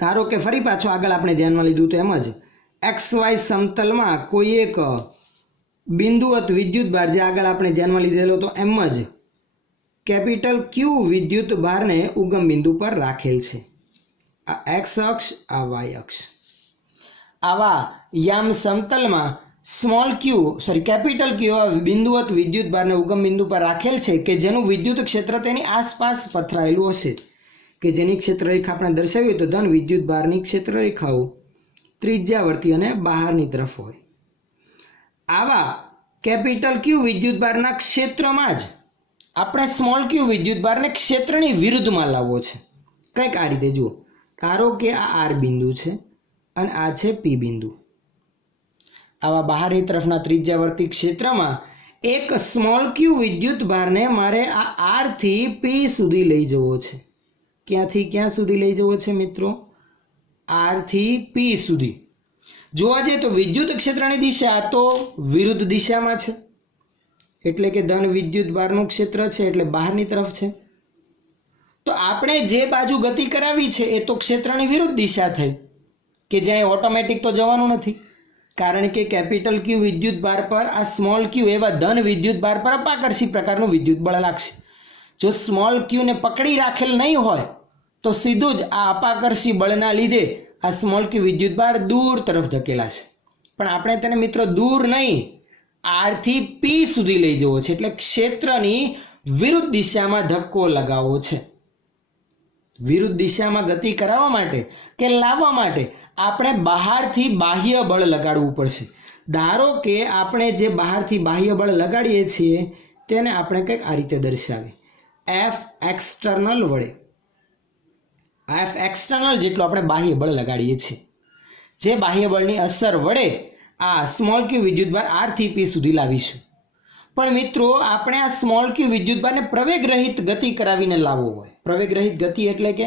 ધારો કે ફરી પાછો આગળ આપણે ધ્યાનમાં લીધું તો એમ જ XY સમતલમાં કોઈ એક બિંદુવત વિદ્યુત ભાર જે આગળ આપણે ધ્યાનમાં લીધેલો તો એમ જ કેપિટલ ક્યુ વિદ્યુત ભારને ઉગમ બિંદુ પર રાખેલ છે. આ એક્સ અક્ષ, આ વાય અક્ષ. આવા યામ સમતલમાં કેપિટલ ક્યુ બિંદુવત વિદ્યુત ભારને ઉગમ બિંદુ પર રાખેલ છે કે જેનું વિદ્યુત ક્ષેત્ર તેની આસપાસ પથરાયેલું હશે, કે જેની ક્ષેત્ર રેખા આપણે દર્શાવી તો ધન વિદ્યુત ભારની ક્ષેત્ર રેખાઓ ત્રિજ્યાવર્તી અને બહારની તરફ હોય. આવા કેપિટલ ક્યુ વિદ્યુત ભારના ક્ષેત્રમાં જ આપણે સ્મોલ ક્યુ વિદ્યુત ભારને ક્ષેત્રની વિરુદ્ધમાં લાવવો છે. કંઈક આ રીતે જુઓ, ધારો કે આ આર બિંદુ છે અને આ છે પી બિંદુ. આવા બહારની તરફના ત્રિજ્યાવર્તી ક્ષેત્રમાં એક સ્મોલ ક્યુ વિદ્યુત ભારને મારે આ આર થી પી સુધી લઈ જવો છે. ક્યાંથી ક્યાં સુધી લઈ જવો છે મિત્રો? આર થી પી સુધી. જોવા જઈએ તો વિદ્યુત ક્ષેત્રની દિશા તો વિરુદ્ધ દિશામાં છે, એટલે કે ધન વિદ્યુત ભારનું ક્ષેત્ર છે એટલે બહારની તરફ છે. તો આપણે જે બાજુ ગતિ કરાવી છે એ તો ક્ષેત્રની વિરુદ્ધ દિશા થઈ કે જ્યાં ઓટોમેટિક તો જવાનું નથી, કારણ કે કેપિટલ ક્યુ વિદ્યુત ભાર પર આ સ્મોલ ક્યુ એવા ધન વિદ્યુત ભાર પર અપાકર્ષી પ્રકારનું વિદ્યુત બળ લાગશે. જો સ્મોલ ક્યુને પકડી રાખેલ નહીં હોય તો સીધું જ આ અપાકર્ષી બળના લીધે આ સ્મોલ ક્યુ વિદ્યુત ભાર દૂર તરફ ધકેલાશે. પણ આપણે તેને મિત્રો દૂર નહીં, આર થી પી સુધી લઈ જવો છે, એટલે ક્ષેત્રની વિરુદ્ધ દિશામાં ધક્કો લગાવવો છે. વિરુદ્ધ દિશામાં ગતિ કરાવવા માટે કે લાવવા માટે આપણે બહારથી બાહ્ય બળ લગાડવું પડશે. ધારો કે આપણે જે બહારથી બાહ્ય બળ લગાડીએ છીએ તેને આપણે કંઈક આ રીતે દર્શાવીએ, એફ એક્સટર્નલ વડે. એફ એક્સટર્નલ જેટલું આપણે બાહ્ય બળ લગાડીએ છીએ, જે બાહ્ય બળની અસર વડે આ સ્મોલ ક્યુ વિદ્યુતભાર આર થી પી સુધી લાવીશું. પણ મિત્રો આપણે આ સ્મોલ ક્યુ વિદ્યુતભારને પ્રવેગ રહિત ગતિ કરાવીને લાવવો હોય. પ્રવેગ રહિત ગતિ એટલે કે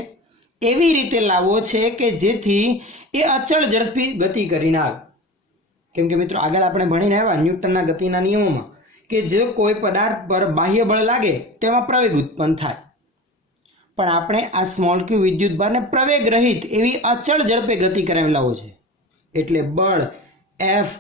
એવી રીતે લાવવો છે કે જેથી એ અચળ ઝડપી ગતિ કરીને આવે. કેમ કે મિત્રો આગળ આપણે ભણીને આવ્યા ન્યૂટનના ગતિના નિયમોમાં કે જો કોઈ પદાર્થ પર બાહ્ય બળ લાગે તેમાં પ્રવેગ ઉત્પન્ન થાય. પણ આપણે આ સ્મોલ ક્યુ વિદ્યુતભારને પ્રવેગ રહિત એવી અચળ ઝડપે ગતિ કરાવી લાવવો છે. એટલે બળ એફ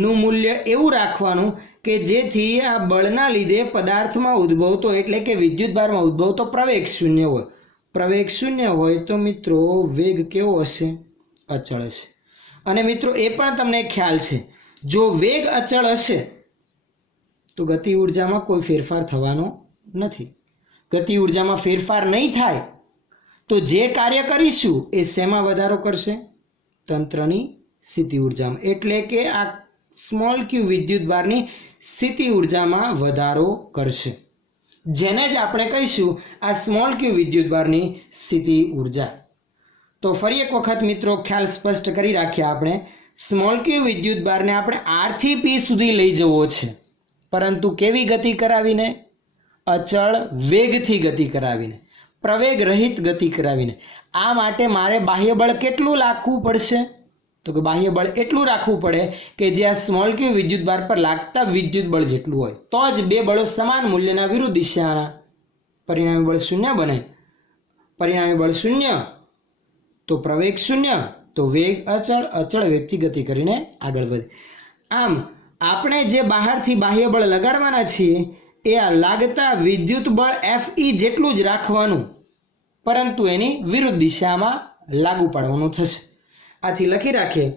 નું મૂલ્ય એવું રાખવાનું કે જેથી આ બળના લીધે પદાર્થમાં ઉદ્ભવતો એટલે કે વિદ્યુતભારમાં ઉદ્ભવતો પ્રવેગ શૂન્ય હોય. પ્રવેગ શૂન્ય હોય તો મિત્રો વેગ કેવો હશે? અચળ હશે. અને મિત્રો એ પણ તમને ખ્યાલ છે, જો વેગ અચળ હશે તો ગતિ ઉર્જામાં કોઈ ફેરફાર થવાનો નથી. ગતિ ઉર્જામાં ફેરફાર નહીં થાય તો જે કાર્ય કરીશું એ શેમાં વધારો કરશે? તંત્રની સ્થિતિ ઉર્જામાં. એટલે કે આ સ્મોલ ક્યુ વિદ્યુતભારની સ્થિતિ ઉર્જામાં વધારો કરશે, જેને જ આપણે કહીશું આ સ્મોલ ક્યુ વિદ્યુતભારની સ્થિતિ ઉર્જા. તો ફરી એક વખત મિત્રો ખ્યાલ સ્પષ્ટ કરી રાખ્યા આપણે. સ્મોલ ક્યુ વિદ્યુતભારને આપણે આર થી પી સુધી લઈ જવો છે, પરંતુ કેવી ગતિ કરાવીને? અચળ વેગથી ગતિ કરાવીને, પ્રવેગ રહિત ગતિ કરાવીને. આ માટે મારે બાહ્ય બળ કેટલું રાખવું પડશે? તો કે બાહ્ય બળ એટલું રાખવું પડે કે જે આ સ્મોલ ક્યુ વિદ્યુતભાર પર લાગતા વિદ્યુત બળ જેટલું હોય, તો જ બે બળો સમાન મૂલ્યના વિરુદ્ધ દિશાના. પરિણામી બળ શૂન્ય બને. પરિણામી બળ શૂન્ય તો પ્રવેગ શૂન્ય, તો વેગ અચળ, અચળ વેગથી ગતિ કરીને આગળ વધે. આમ આપણે જે બહારથી બાહ્ય બળ લગાડવાના છીએ એ આ લાગતા વિદ્યુત બળ એફ ઈ જેટલું જ રાખવાનું, પરંતુ એની વિરુદ્ધ દિશામાં લાગુ પાડવાનું થશે. આથી લખી રાખીએ,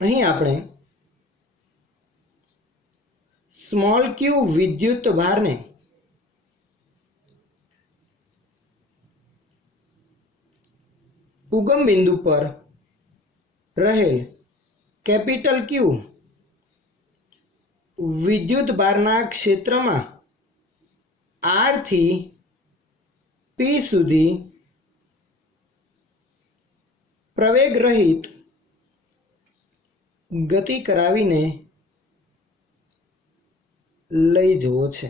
અહીં આપણે સ્મોલ ક્યુ વિદ્યુત ભારને ઉગમ બિંદુ પર રહેલ કેપિટલ ક્યુ વિદ્યુત ભારના ક્ષેત્રમાં આર થી પી સુધી પ્રવેગ રહિત ગતિ કરાવીને લઈ જવો છે.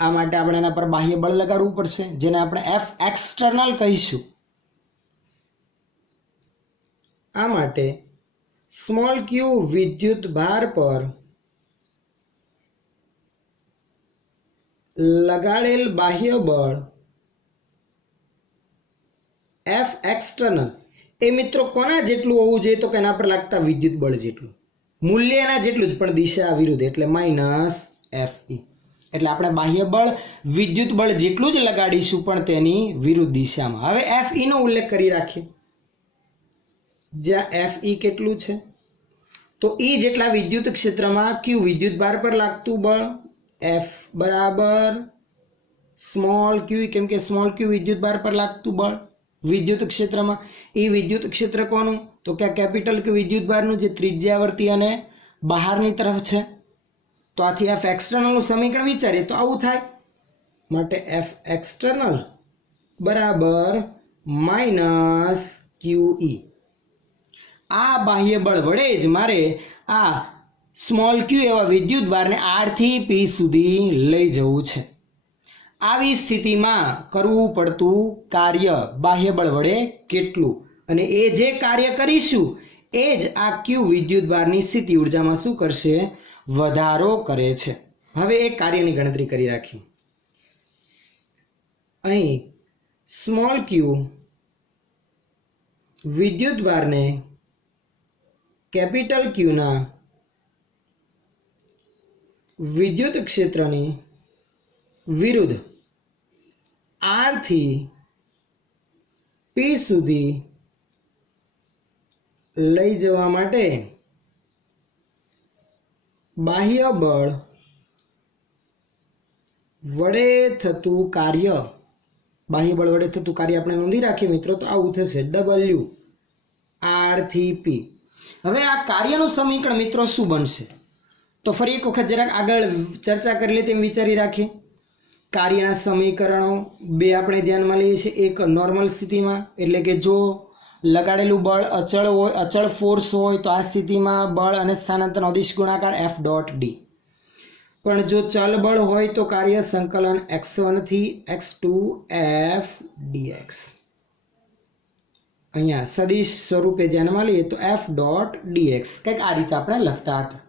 આ માટે આપણે એના પર બાહ્ય બળ લગાડવું પડશે, જેને આપણે એફ એક્સટર્નલ કહીશું. આ માટે સ્મોલ ક્યુ વિદ્યુત ભાર પર લગાડેલ બાહ્ય બળ એફ એક્સટર્નલ એ મિત્રો કોના જેટલું હોવું જોઈએ? તો કે એના પર લાગતા વિદ્યુત બળ જેટલું, મૂલ્ય એના જેટલું જ પણ દિશા વિરુદ્ધ, એટલે માઇનસ એફ ઈ. એટલે આપણે બાહ્ય બળ વિદ્યુત બળ જેટલું જ લગાડીશું પણ તેની વિરુદ્ધ દિશામાં. હવે એફ ઈ નો ઉલ્લેખ કરી રાખીએ. જ્યાં એફ ઈ કેટલું છે? તો ઈ જેટલા વિદ્યુત ક્ષેત્રમાં ક્યુ વિદ્યુત ભાર પર લાગતું બળ એફ બરાબર સ્મોલ ક્યુ, કેમ કે સ્મોલ ક્યુ વિદ્યુત ભાર પર લાગતું બળ વિદ્યુત ક્ષેત્રમાં. એ વિદ્યુત ક્ષેત્ર કોનું? તો કે કેપિટલ ક્યુ વિદ્યુત ભારનું જે ત્રિજ્યાવર્તી અને બહારની તરફ છે. તો આથી એફ એક્સટર્નલનું સમીકરણ વિચારીએ તો આવું થાય. માટે એફ એક્સટર્નલ બરાબર માઇનસ ક્યુ ઈ. આ બાહ્ય બળ વડે જ મારે આ સ્મોલ ક્યુ એવા વિદ્યુત ભારને આર થી પી સુધી લઈ જવું છે. આવી સ્થિતિમાં કરવું પડતું કાર્ય બાહ્ય બળ વડે કેટલું, અને એ જે કાર્ય કરીશું એ જ આ ક્યુ વિદ્યુત ભારની સ્થિતિ ઉર્જામાં શું કરશે? વધારો કરે છે. હવે એક કાર્યની ગણતરી કરી રાખી. અહીં સ્મોલ ક્યુ વિદ્યુત ભારને કેપિટલ ક્યુના વિદ્યુત ક્ષેત્રની વિરુદ્ધ આર થી પી સુધી લઈ જવા માટે બાહ્ય બળ વડે થતું કાર્ય, બાહ્ય બળ વડે થતું કાર્ય આપણે નોંધી રાખીએ મિત્રો તો આવું થશે ડબલ્યુ આર થી પી. હવે આ કાર્યનું સમીકરણ મિત્રો શું બનશે તો ફરી એક વખત જરાક આગળ ચર્ચા કરી લે તેમ વિચારી રાખીએ. કાર્યના સમીકરણો બે આપણે ધ્યાનમાં લઈએ છીએ. એક નોર્મલ સ્થિતિમાં એટલે કે જો લગાડેલું બળ અચળ હોય, અચળ ફોર્સ હોય તો આ સ્થિતિમાં બળ અને સ્થાનાંતરનો અદિશ ગુણાકાર એફ ડોટ ડી. પણ જો ચલ બળ હોય તો કાર્ય સંકલન x1 થી x2 એફ ડીએક્સ. અહીંયા સદિશ સ્વરૂપે ધ્યાનમાં લઈએ તો એફ ડોટ ડીએક્સ કંઈક આ રીતે આપણે લખતા હતા.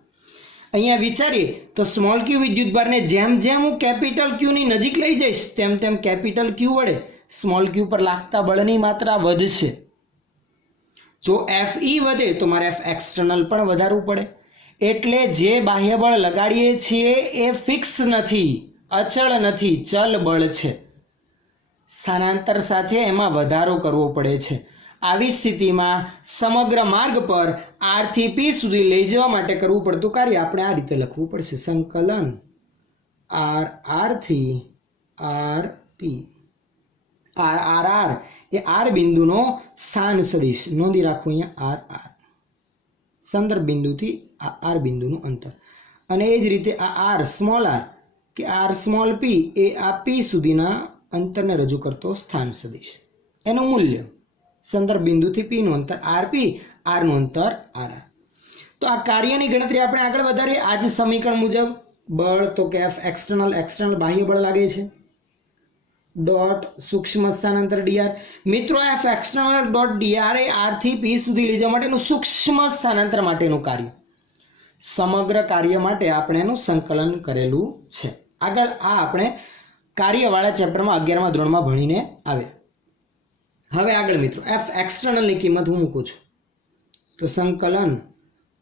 અહીંયા વિચારીએ તો સ્મોલ ક્યુ વિદ્યુતભારને જેમ જેમ હું કેપિટલ ક્યુની નજીક લઈ જઈશ તેમ તેમ કેપિટલ ક્યુ વડે સ્મોલ ક્યુ પર લાગતા બળની માત્રા વધશે. જો એફ ઈ વધે તો મારે એફ એક્સટર્નલ પણ વધારવું પડે. એટલે જે બાહ્ય બળ લગાડીએ છીએ એ ફિક્સ નથી, અચળ નથી, ચલ બળ છે. સ્થાનાંતર સાથે એમાં વધારો કરવો પડે છે. આવી સ્થિતિમાં સમગ્ર માર્ગ પર આર થી પી સુધી લઈ જવા માટે કરવું પડતું કાર્ય આપણે આ રીતે લખવું પડશે. સંકલન આર થી R P. R A R બિંદુનો સ્થાન સદિશ, નોંધી રાખવું અહીંયા આર સંદર્ભ બિંદુથી આ આર બિંદુનું અંતર. અને એ જ રીતે આ આર સ્મોલ આર કે આર સ્મોલ પી એ આ પી સુધીના અંતરને રજૂ કરતો સ્થાન સદિશ. એનું મૂલ્ય સંદર્ભ બિંદુથી પી નું અંતર આરપી, આર નું અંતર આર. તો આ કાર્યની ગણતરી આપણે આગળ વધારીએ. આ જ સમીકરણ મુજબ બળ તો કે એફ એક્સટર્નલ બાહ્ય બળ લાગે છે ડોટ સૂક્ષ્મ સ્થાનાંતર ડીઆર. મિત્રો F external dot D R A R થી પી સુધી લઈ જવા માટેનું સૂક્ષ્મ સ્થાનાંતર માટેનું કાર્ય. સમગ્ર કાર્ય માટે આપણે એનું સંકલન કરેલું છે. આગળ આ આપણે કાર્યવાળા ચેપ્ટરમાં 11મા ધોરણમાં ભણીને આવે. હવે આગળ મિત્રો એફ એક્સટર્નલની કિંમત હું મૂકું છું તો સંકલન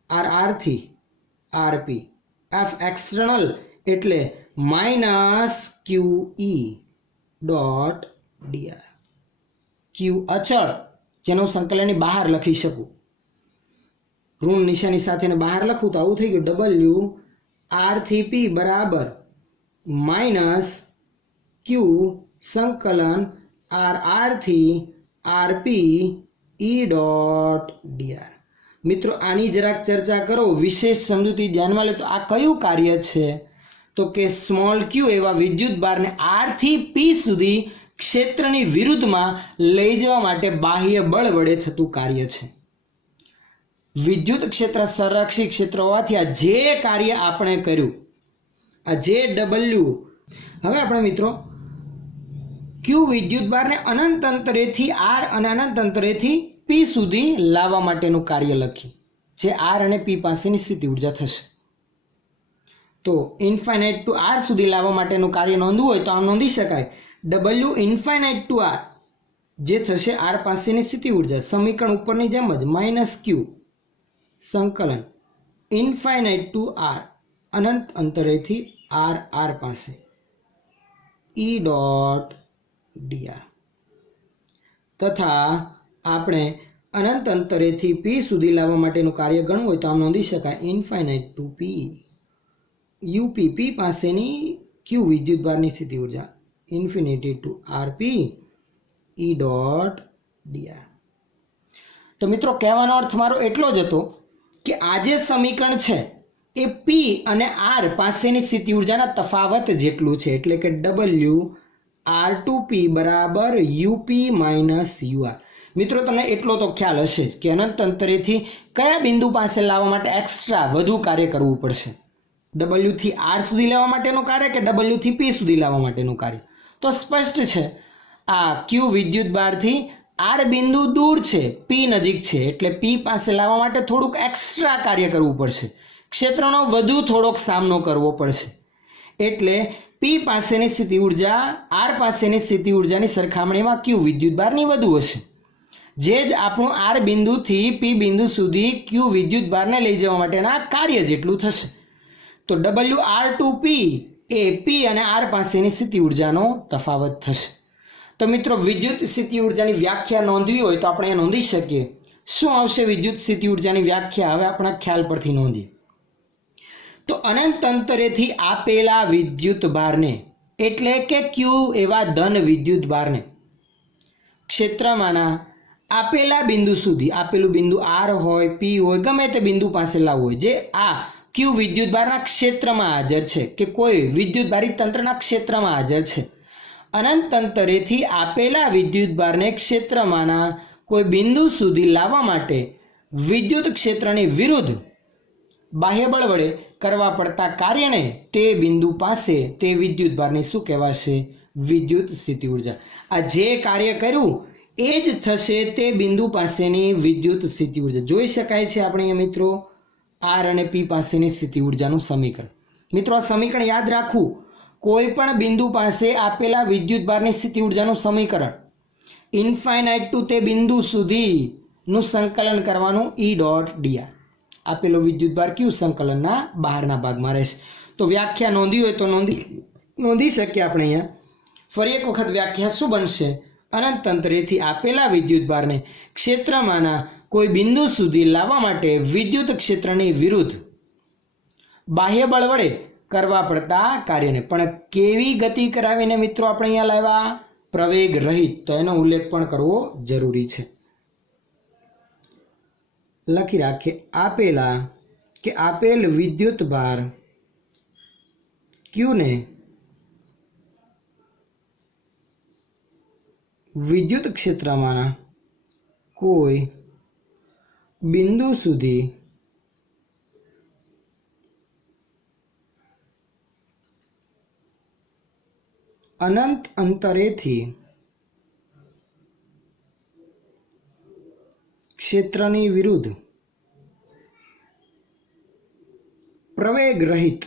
આર થી આર પી. એફ એક્સટર્નલ એટલે માઇનસ ક્યુ ઈ ડોટ ડીઆર. ક્યુ અચળ જેનું સંકલનની બહાર લખી શકું, ઋણ નિશાની સાથે બહાર લખું તો આવું થઈ ગયું ડબલ્યુ આર થી પી બરાબર માઇનસ ક્યુ સંકલન આર થી આર પી ઈ ડોટ ડીઆર. મિત્રો આની જરાક ચર્ચા કરો, વિશેષ સમજૂતી ધ્યાનમાં લે તો આ કયું કાર્ય છે તો કે સ્મોલ ક્યુ એવા વિદ્યુત ભારને આર થી પી સુધી ક્ષેત્રની વિરુદ્ધમાં લઈ જવા માટે બાહ્ય બળ વડે થતું કાર્ય છે. વિદ્યુત ક્ષેત્ર સંરક્ષિત ક્ષેત્ર હોવાથી આ જે કાર્ય આપણે કર્યું, આ જે ડબલ્યુ, હવે આપણે મિત્રો ક્યુ વિદ્યુત ભારને અનંત અંતરેથી આર અને અનંત અંતરેથી પી સુધી લાવવા માટેનું કાર્ય લખી, જે આર અને પી પાસેની સ્થિતિ ઉર્જા થશે. તો ઇન્ફાઇનાઇટ ટુ આર સુધી લાવવા માટેનું કાર્ય નોંધવું હોય તો આમ નોંધી શકાય ડબલ્યુ ઇન્ફાઇનાઇટ ટુ આર જે થશે આર પાસેની સ્થિતિ ઉર્જા. સમીકરણ ઉપરની જેમ જ માઇનસ ક્યુ સંકલન ઇન્ફાઇનાઇટ ટુ આર અનંત અંતરેથી આર પાસે ઈ ડોટ ડીઆર. તથા આપણે અનંત અંતરેથી પી સુધી લાવવા માટેનું કાર્ય ગણવું હોય તો આમ નોંધી શકાય ઇન્ફાઇનાઇટ ટુ પી યુપી, પી પાસેની ક્યુ વિદ્યુત ભારની સ્થિતિ ઉર્જા ઇન્ફિનિટી ટુ આરપી ઈ ડોટ ડીઆર. તો મિત્રો કહેવાનો અર્થ મારો એટલો જ હતો કે આ જે સમીકરણ છે એ પી અને આર પાસેની સ્થિતિ ઉર્જાના તફાવત જેટલું છે. એટલે કે ડબલ્યુ આર ટુ પી બરાબર યુપી માઇનસ યુઆર. મિત્રો તમને એટલો તો ખ્યાલ હશે જ કે અનંત અંતરેથી કયા બિંદુ પાસે લાવવા માટે એક્સ્ટ્રા વધુ કાર્ય કરવું પડશે. ડબલ્યુ થી આર સુધી લાવવા માટેનું કાર્ય કે ડબલ્યુ થી પી સુધી લાવવા માટેનું કાર્ય. તો સ્પષ્ટ છે આ ક્યુ વિદ્યુત ભારથી આર બિંદુ દૂર છે, પી નજીક છે, એટલે પી પાસે લાવવા માટે થોડુંક એક્સ્ટ્રા કાર્ય કરવું પડશે, ક્ષેત્રનો વધુ થોડોક સામનો કરવો પડશે. એટલે પી પાસેની સ્થિતિ ઉર્જા આર પાસેની સ્થિતિ ઉર્જાની સરખામણીમાં ક્યુ વિદ્યુતભારની વધુ હશે. જે જ આપણું આર બિંદુથી પી બિંદુ સુધી ક્યુ વિદ્યુતભારને લઈ જવા માટેના કાર્ય જેટલું થશે. તો WR2P એ પી અને આર પાસેની સ્થિતિ ઉર્જાનો તફાવત થશે. તો મિત્રો વિદ્યુત સ્થિતિ ઉર્જાની વ્યાખ્યા નોંધવી હોય તો આપણે એ નોંધી શકીએ. શું આવશે વિદ્યુત સ્થિતિ ઉર્જાની વ્યાખ્યા? હવે આપણા ખ્યાલ પરથી નોંધીએ. તો અનંત અંતરેથી આપેલા વિદ્યુત ભારને એટલે કે ક્યુ એવા ધન વિદ્યુત ભારને ક્ષેત્રમાંના આપેલા બિંદુ સુધી, આપેલું બિંદુ આર હોય, પી હોય, ગમે તે બિંદુ પાસે લાવવું હોય, જે આ ક્યુ વિદ્યુતભારના ક્ષેત્રમાં હાજર છે કે કોઈ વિદ્યુતભારી તંત્રના ક્ષેત્રમાં હાજર છે. અનંત અંતરેથી આપેલા વિદ્યુતભારને ક્ષેત્રમાંના કોઈ બિંદુ સુધી લાવવા માટે વિદ્યુત ક્ષેત્રની વિરુદ્ધ બાહ્ય બળ વડે કરવા પડતા કાર્યને તે બિંદુ પાસે તે વિદ્યુતભારની શું કહેવાશે? વિદ્યુત સ્થિતિ ઉર્જા. આ જે કાર્ય કર્યું એ જ થશે તે બિંદુ પાસેની વિદ્યુત સ્થિતિ ઉર્જા. જોઈ શકાય છે આપણે અહીંયા મિત્રો આર અને પી પાસેની સ્થિતિ ઉર્જાનું સમીકરણ. મિત્રો આ સમીકરણ યાદ રાખવું. કોઈ પણ બિંદુ પાસે આપેલા વિદ્યુતભારની સ્થિતિ ઉર્જાનું સમીકરણ ઇન્ફાઇનાઇટ ટુ તે બિંદુ સુધીનું સંકલન કરવાનું ઈ ડોટ ડીઆર. આપેલો વિદ્યુતભાર કયું સંકલનના બહારના ભાગમાં રહેશે. તો વ્યાખ્યા નોંધી હોય તો નોંધી શકીએ આપણે અહીંયા. ફરી એક વખત વ્યાખ્યા શું બનશે? અનંત અંતરેથી આપેલા વિદ્યુતભારને ક્ષેત્રમાંના કોઈ બિંદુ સુધી લાવવા માટે વિદ્યુત ક્ષેત્રની વિરુદ્ધ બાહ્ય બળ વડે કરવા પડતા કાર્યને. પણ કેવી ગતિ કરાવીને મિત્રો આપણે અહીંયા લાવ્યા? પ્રવેગ રહિત. તો એનો ઉલ્લેખ પણ કરવો જરૂરી છે. લખી રાખીએ આપેલ વિદ્યુત ભાર ક્યુને વિદ્યુત ક્ષેત્રમાંના કોઈ બિંદુ સુધી અનંત અંતરેથી ક્ષેત્રની વિરુદ્ધ પ્રવેગ રહિત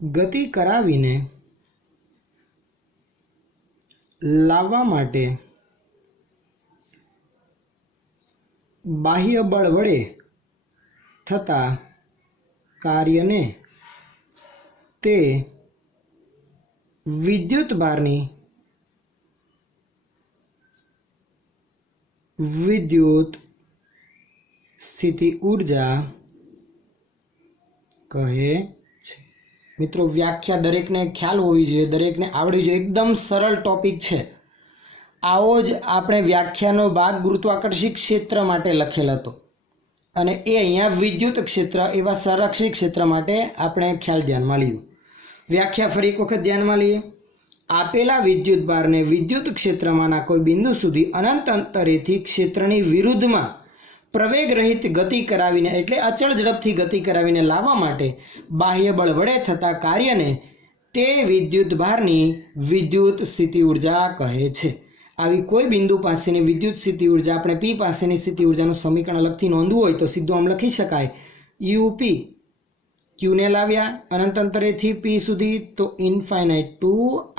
ગતિ કરાવીને લાવવા માટે બાહ્ય બળ વડે થતા કાર્યને તે વિદ્યુતભારની વિદ્યુત સ્થિતિ ઉર્જા કહે છે. મિત્રો વ્યાખ્યા દરેકને ખ્યાલ હોવી જોઈએ, દરેકને આવડવી જોઈએ. એકદમ સરળ ટોપિક છે. આવો જ આપણે વ્યાખ્યાનો ભાગ ગુરુત્વાકર્ષી ક્ષેત્ર માટે લખેલ હતો અને એ અહીંયા વિદ્યુત ક્ષેત્ર એવા સંરક્ષિત ક્ષેત્ર માટે આપણે ખ્યાલ ધ્યાનમાં લીધું. વ્યાખ્યા ફરી એક વખત ધ્યાનમાં લઈએ. આપેલા વિદ્યુતભારને વિદ્યુત ક્ષેત્રમાંના કોઈ બિંદુ સુધી અનંત અંતરેથી ક્ષેત્રની વિરુદ્ધમાં પ્રવેગ રહિત ગતિ કરાવીને એટલે અચળ ઝડપથી ગતિ કરાવીને લાવવા માટે બાહ્ય બળ વડે થતા કાર્યને તે વિદ્યુતભારની વિદ્યુત સ્થિતિ ઉર્જા કહે છે. આવી કોઈ બિંદુ પાસેની વિદ્યુત સ્થિતિ ઉર્જા આપણે પી પાસેની સ્થિતિ ઉર્જાનું સમીકરણ અલગથી નોંધવું હોય તો સીધું આમ લખી શકાય. યુપી ક્યુને લાવ્યા અનંત અંતરેથી પી સુધી તો ઇન્ફાઇનાઇટ ટુ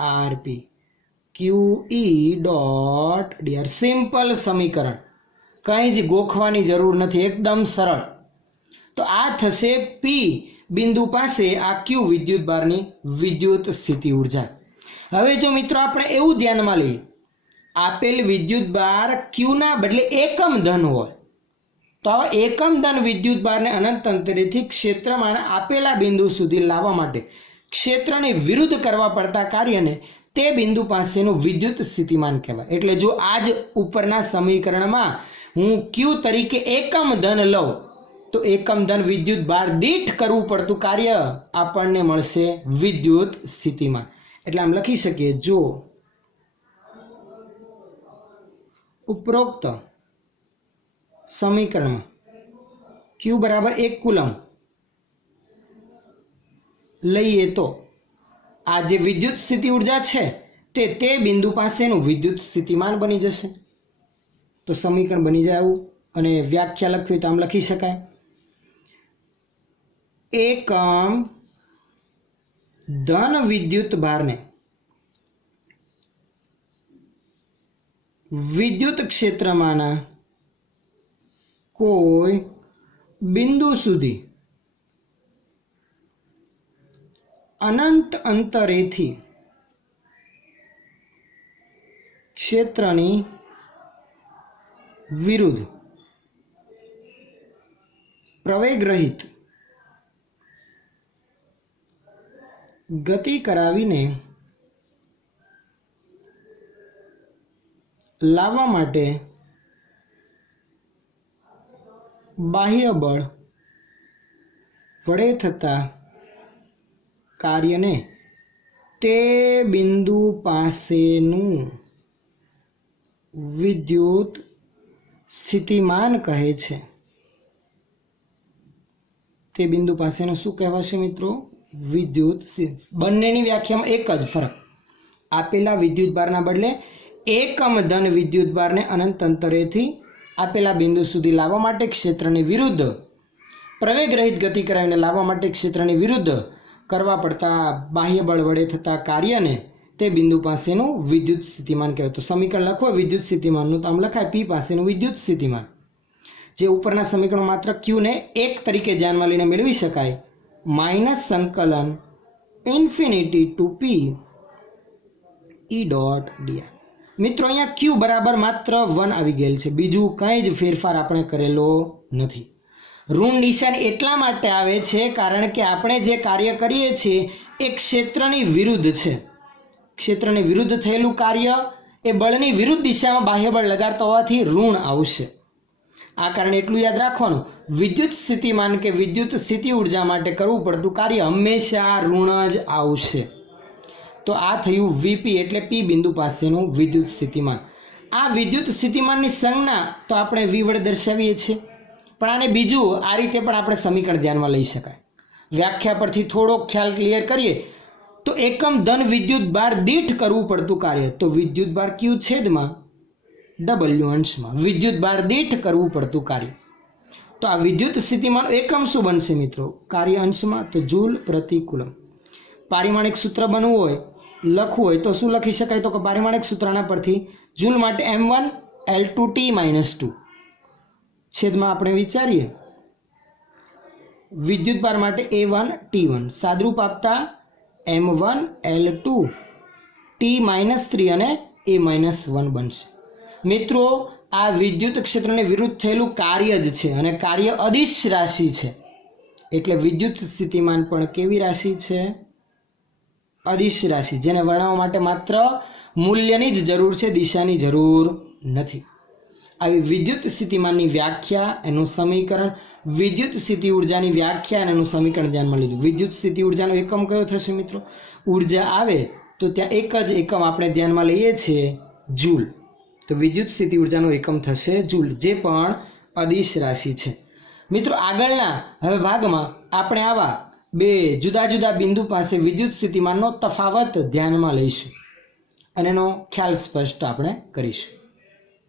આરપી ક્યુ ઈ ડોટ ડીઆર. સિમ્પલ સમીકરણ, કંઈ જ ગોખવાની જરૂર નથી, એકદમ સરળ. તો આ થશે પી બિંદુ પાસે આ ક્યુ વિદ્યુતભારની વિદ્યુત સ્થિતિ ઉર્જા. હવે જો મિત્રો આપણે એવું ધ્યાનમાં લઈએ આપેલ વિદ્યુતભાર ક્યુના બદલે એકમ ધન હોય તો આવા એકમ ધન વિદ્યુતભારને અનંત અંતરેથી ક્ષેત્રમાં આપેલા બિંદુ સુધી લાવવા માટે ક્ષેત્રની વિરુદ્ધ કરવા પડતા કાર્યને તે બિંદુ પાસેનું વિદ્યુત સ્થિતિમાન કહેવાય. એટલે જો આજ ઉપરના સમીકરણમાં હું ક્યુ તરીકે એકમ ધન લઉં તો એકમ ધન વિદ્યુતભાર દીઠ કરવું પડતું કાર્ય આપણને મળશે વિદ્યુત સ્થિતિમાન. એટલે આમ લખી શકીએ, જો ઉપરોક્ત સમીકરણમાં ક્યુ બરાબર 1 કુલમ લઈએ તો આ જે વિદ્યુત સ્થિતિ ઉર્જા છે તે બિંદુ પાસેનું વિદ્યુત સ્થિતિમાન બની જશે. તો સમીકરણ બની જાય આવું. અને વ્યાખ્યા લખવી તો આમ લખી શકાય, એકમ ધન વિદ્યુત ભારને વિદ્યુત ક્ષેત્રમાંના કોઈ બિંદુ સુધી અનંત અંતરેથી ક્ષેત્રની વિરુદ્ધ પ્રવેગ રહિત ગતિ કરાવીને લાવવા માટે બાહ્ય બળ વડે થતા કાર્યને તે બિંદુ પાસેનું વિદ્યુત સ્થિતિમાન કહે છે. તે બિંદુ પાસેનું શું કહેવાશે મિત્રો? વિદ્યુત. બંનેની વ્યાખ્યામાં એક જ ફરક, આપેલા વિદ્યુત ભારના બદલે એકમ ધન વિદ્યુત ભારને અનંત અંતરેથી આપેલા બિંદુ સુધી લાવવા માટે ક્ષેત્રની વિરુદ્ધ પ્રવેગ રહિત ગતિ કરાવીને લાવવા માટે ક્ષેત્રની વિરુદ્ધ કરવા પડતા બાહ્ય બળ વડે થતા કાર્યને તે બિંદુ પાસેનું વિદ્યુત સ્થિતિમાન કહેવાય. તો સમીકરણ લખો વિદ્યુત સ્થિતિમાનનું, તો આમ લખાય P પાસેનું વિદ્યુત સ્થિતિમાન. જે ઉપરના સમીકરણો માત્ર Q ને એક તરીકે ધ્યાનમાં લઈને મેળવી શકાય. માઇનસ સંકલન infinity to P E dot dr. મિત્રો અહીંયા Q બરાબર માત્ર 1 આવી ગયેલ છે, બીજું કંઈ જ ફેરફાર આપણે કરેલો નથી. ઋણ નિશાન એટલા માટે આવે છે કારણ કે આપણે જે કાર્ય કરીએ છીએ એ ક્ષેત્રની વિરુદ્ધ છે. ક્ષેત્રની વિરુદ્ધ થયેલું કાર્ય એ બળની વિરુદ્ધ દિશામાં બાહ્ય બળ લગાડતા હોવાથી ઋણ આવશે. આ કારણે એટલું યાદ રાખવાનું, વિદ્યુત સ્થિતિમાન કે વિદ્યુત સ્થિતિ ઉર્જા માટે કરવું પડતું કાર્ય હંમેશા ઋણ જ આવશે. તો આ થયું Vp એટલે P બિંદુ પાસેનું વિદ્યુત સ્થિતિમાન. આ વિદ્યુત સ્થિતિમાનની સંજ્ઞા તો આપણે V વડે દર્શાવીએ છીએ, પણ આને બીજું આ રીતે પણ આપણે સમીકરણ ધ્યાનમાં લઈ શકાય. વ્યાખ્યા પરથી થોડો ખ્યાલ ક્લિયર કરીએ તો એકમ ધન વિદ્યુત ભાર દીઠ કરવું પડતું કાર્ય, તો વિદ્યુત ભાર Q છેદમાં W અંશમાં વિદ્યુત ભાર દીઠ કરવું પડતું કાર્ય. તો આ વિદ્યુત સ્થિતિમાન એકમ શું બનશે મિત્રો? કાર્ય અંશમાં તો જૂલ પ્રતિ કુલમ. પારિમાણિક સૂત્ર બનવું હોય, લખવું હોય તો શું લખી શકાય? તો કે પારિમાણિક સૂત્રના પરથી જૂલ માટે M1 L2T - 2 છેદમાં આપણે વિચારીએ વિદ્યુત ભાર માટે A1 T1 સાદરૂપ આપતા M1 L2 T - 3 અને A - 1 બનશે. મિત્રો આ વિદ્યુત ક્ષેત્રને વિરુદ્ધ થયેલું કાર્ય જ છે અને કાર્ય અદિશ રાશિ છે, એટલે વિદ્યુત સ્થિતિમાન પણ કેવી રાશિ છે? અદિશ રાશિ, જેને વર્ણવવા માટે માત્ર મૂલ્યની જ જરૂર છે, દિશાની જરૂર નથી. આવી વિદ્યુત સ્થિતિમાનની વ્યાખ્યા, એનું સમીકરણ, વિદ્યુત સ્થિતિ ઉર્જાની વ્યાખ્યા અને એનું સમીકરણ ધ્યાનમાં લીધું. વિદ્યુત સ્થિતિ ઉર્જાનો એકમ કયો થશે મિત્રો? ઉર્જા આવે તો ત્યાં એક જ એકમ આપણે ધ્યાનમાં લઈએ છીએ, જૂલ. તો વિદ્યુત સ્થિતિ ઉર્જાનો એકમ થશે જૂલ, જે પણ અદિશ રાશિ છે. મિત્રો આગળના હવે ભાગમાં આપણે આવા બે જુદા જુદા બિંદુ પાસે વિદ્યુત સ્થિતિમાનનો તફાવત ધ્યાનમાં લઈશું અને એનો ખ્યાલ સ્પષ્ટ આપણે કરીશું.